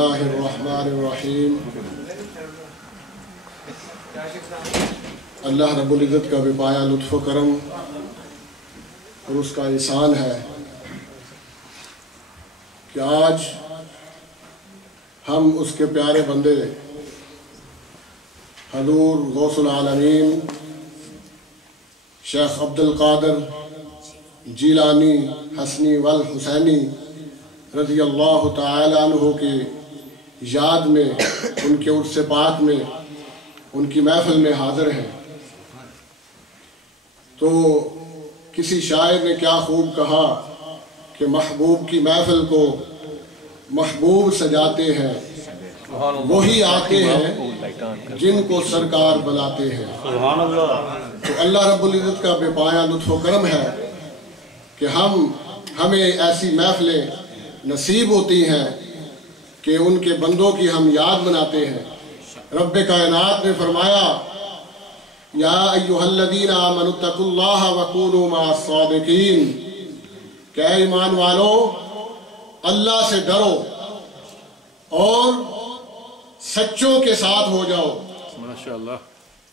اللہ الرحمن الرحیم۔ اللہ رب العزت کا بے پایا لطف و کرم اور اس کا احسان ہے کہ آج ہم اس کے پیارے بندے حضور غوث العالمین شیخ عبد القادر جیلانی حسنی والحسینی رضی اللہ تعالی عنہ کی یاد میں، ان کے عرس پاک میں، ان کی محفل میں حاضر ہیں۔ تو کسی شاعر نے کیا خوب کہا کہ محبوب کی محفل کو محبوب سجاتے ہیں، وہی آتے ہیں جن کو سرکار بلاتے ہیں۔ تو اللہ رب العزت کا بے پایا لطف و کرم ہے کہ ہمیں ایسی محفلیں نصیب ہوتی ہیں کہ ان کے بندوں کی ہم یاد مناتے ہیں۔ رب کائنات نے فرمایا یا ایھا الذین آمنوا اتقوا اللہ وکونوا مع الصادقین، کہ اے ایمان والو اللہ سے ڈرو اور سچوں کے ساتھ ہو جاؤ۔ ماشاءاللہ۔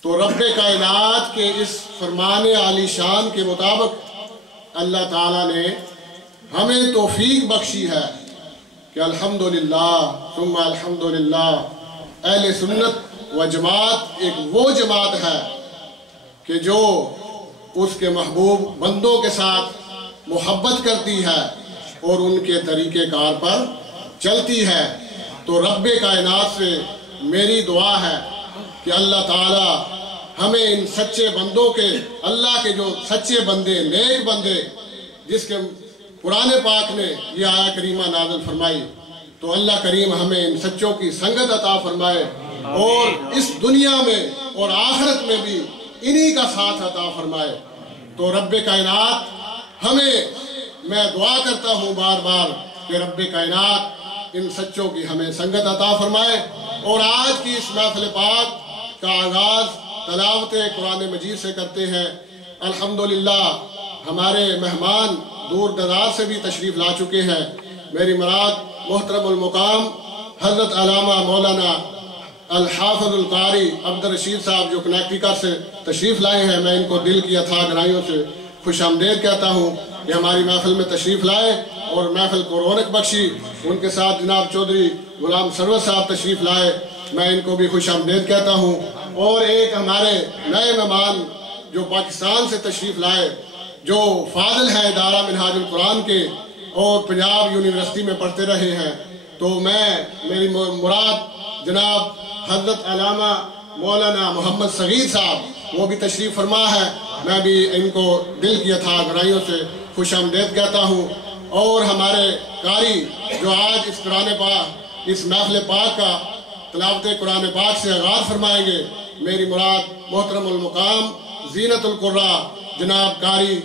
تو رب کائنات کے اس فرمان عالی شان کے مطابق اللہ تعالیٰ نے ہمیں توفیق بخشی ہے کہ الحمدللہ ثم الحمدللہ اہل سنت و جماعت ایک وہ جماعت ہے کہ جو اس کے محبوب بندوں کے ساتھ محبت کرتی ہے اور ان کے طریقہ کار پر چلتی ہے۔ تو رب کائنات سے میری دعا ہے کہ اللہ تعالی ہمیں ان سچے بندوں کے، اللہ کے جو سچے بندے، نیک بندے، جس کے قرآن پاک نے یہ آیہ کریمہ نازل فرمائی، تو اللہ کریم ہمیں ان سچوں کی سنگت عطا فرمائے اور اس دنیا میں اور آخرت میں بھی انہی کا ساتھ عطا فرمائے۔ تو رب کائنات میں دعا کرتا ہوں بار بار کہ رب کائنات ان سچوں کی ہمیں سنگت عطا فرمائے۔ اور آج کی اس محفل پاک کا آغاز تلاوت قرآن مجید سے کرتے ہیں۔ الحمدللہ ہمارے مہمان دور دراز سے بھی تشریف لا چکے ہیں۔ میری مراد محترم المقام حضرت علامہ مولانا الحافظ القاری عبد الرشید صاحب جو کنیکٹیکٹ سے تشریف لائے ہیں، میں ان کو دل کی اتھا گہرائیوں سے خوش آمدید کہتا ہوں کہ ہماری محفل میں تشریف لائے اور محفل کو رونق بخشی۔ ان کے ساتھ جناب چودھری غلام سرور صاحب تشریف لائے، میں ان کو بھی خوش آمدید کہتا ہوں۔ اور ایک ہمارے نئے مہمان جو پاکستان سے تشریف لائے، جو فاضل ہیں ادارہ منہاج القرآن کے اور پنجاب یونیورسٹی میں پڑھتے رہے ہیں، تو میری مراد جناب حضرت علامہ مولانا محمد صغیر صاحب، وہ بھی تشریف فرما ہے، میں بھی ان کو دل کی اتھا گہرائیوں سے خوش آمدید کہتا ہوں۔ اور ہمارے قاری جو آج اس قرآن پاک، اس محفل پاک کا تلاوت قرآن پاک سے آغاز فرمائیں گے، میری مراد محترم المقام زینت القراء جناب قاری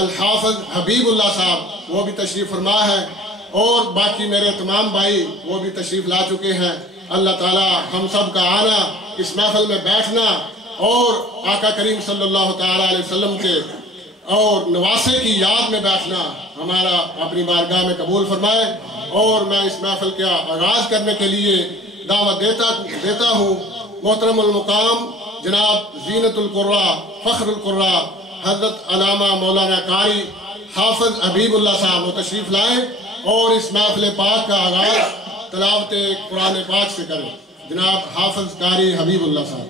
الحافظ حبیب اللہ صاحب، وہ بھی تشریف فرما ہے، اور باقی میرے تمام بھائی وہ بھی تشریف لا چکے ہیں۔ اللہ تعالی ہم سب کا آنا، اس محفل میں بیٹھنا اور آقا کریم صلی اللہ تعالی علیہ وسلم کے اور نواسے کی یاد میں بیٹھنا ہمارا اپنی بارگاہ میں قبول فرمائے۔ اور میں اس محفل کا آغاز کرنے کے لیے دعوت دیتا ہوں محترم المقام جناب زینت القراء فخر القراء حضرت علامہ مولانا قاری حافظ حبیب اللہ صاحب، وہ تشریف لائیں اور اس محفل پاک کا آغاز تلاوت قرآن پاک سے کریں۔ جناب حافظ قاری حبیب اللہ صاحب۔